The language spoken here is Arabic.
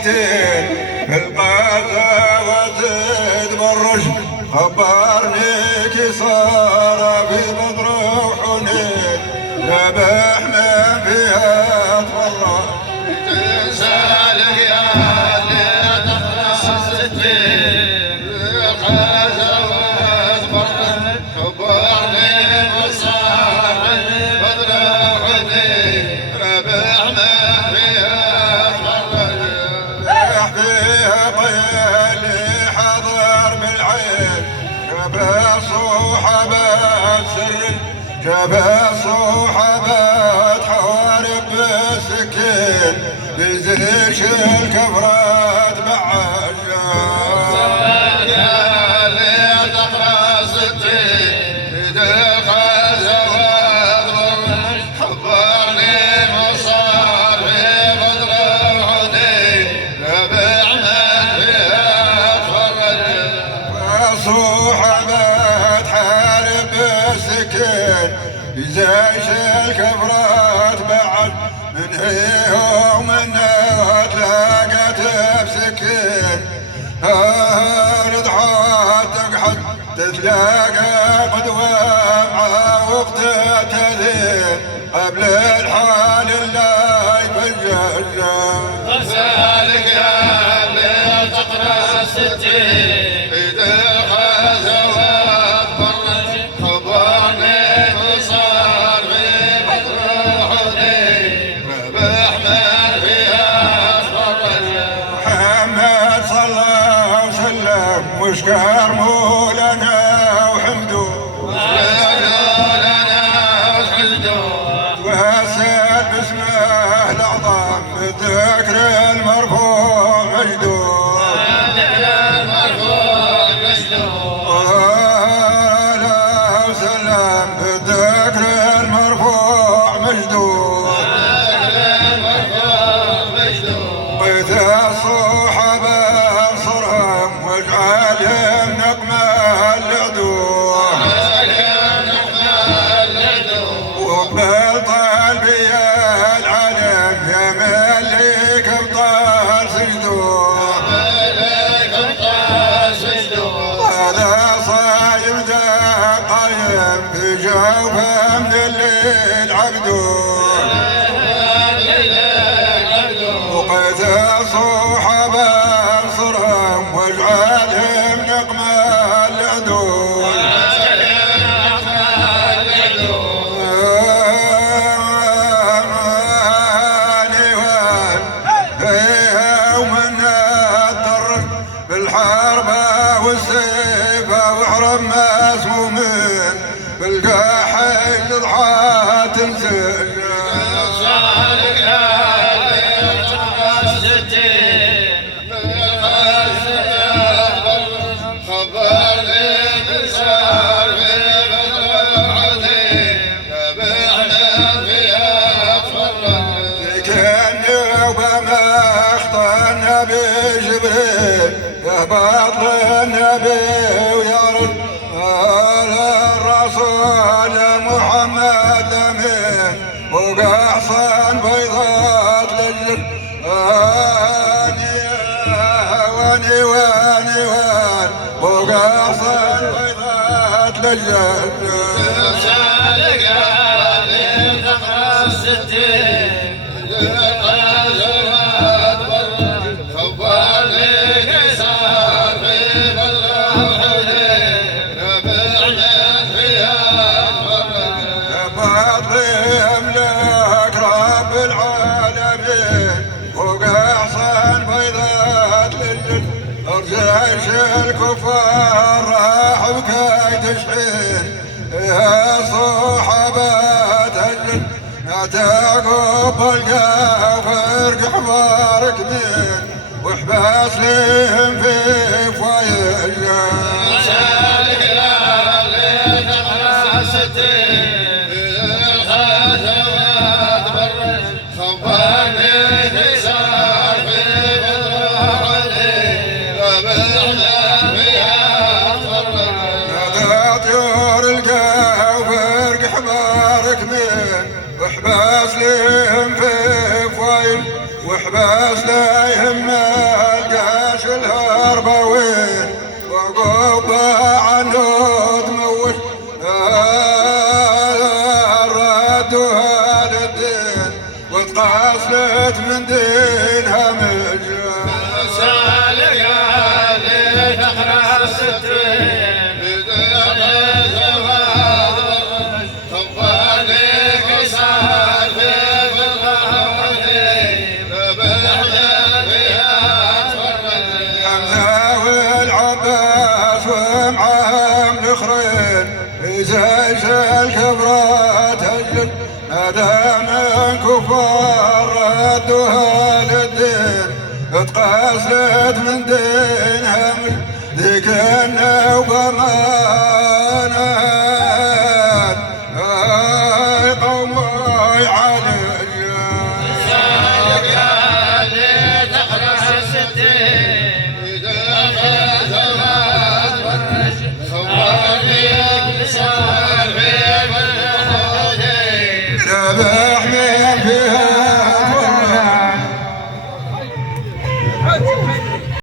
ستين في الغزوة تتبرج خبرني كسار في بدر وحنين ذبح من فيها تفرج تنسالك يا اللي تخلص ستين في الغزوة تتبرج خبرني كسار في بدر وحنين ذبح من فيها جبا صحبات حوارب بالسكين بزيش الكفرات بعجال يا اللي تقرا ستين بدق زواد برج خبرني مصار في بدر وحنين نبع من فيها تفرج صحبات حارب بالسكين بزيش الكفرات بعد من هي ومنها تلاقت بسكين رضحات تقحط تتلاقى قدوة مع وقت تذين قبل الحال اللي يفجر غسالك يا اللي تقرا ستين وشكر مولانا وحمدو وهسال باسمه الأعظم بالذكر المرفوع مجدو وآله وسلم بالذكر المرفوع مجدو قيت الصحابة انصرهم واجعلهم نقمة العدو واقبل طالبي العالم يا ملك ابطال سجدو هذا صايم ذا قايم في جوفه من الليل عبدو وقيت الصحابة انصرهم واجعلهم نقمة العدو بالحربة والسيفة وحرم مسمومين بالقاحل الضحى تنسجن بجبريل يهبط للنبي ويرد الرسول محمد الأمين وقحصن بيضات للجر واني وقحصن بيضات للجر سالك يا اللي تقرا الستين الكفار راح بكاي تشحين يا صحابات الجن يعتقب الجافر قحبارك مين وحباس لهم في فوايج سالك يا اللي تقرا ستين الغزوات برج خبرني كسار في بدر وحباس لهم في فوايل وحباس لا يهمه تقاصلت من دينها مجال سالقالي تقرا ستين بدون زواج طبالي قصار في الغادي ببغداد حمزة والعباس ومعهم الاخرين زيش الكبرى تجل هذا من كفار ردوها للدين اتقاصلت من دينها ذيك النوبة ما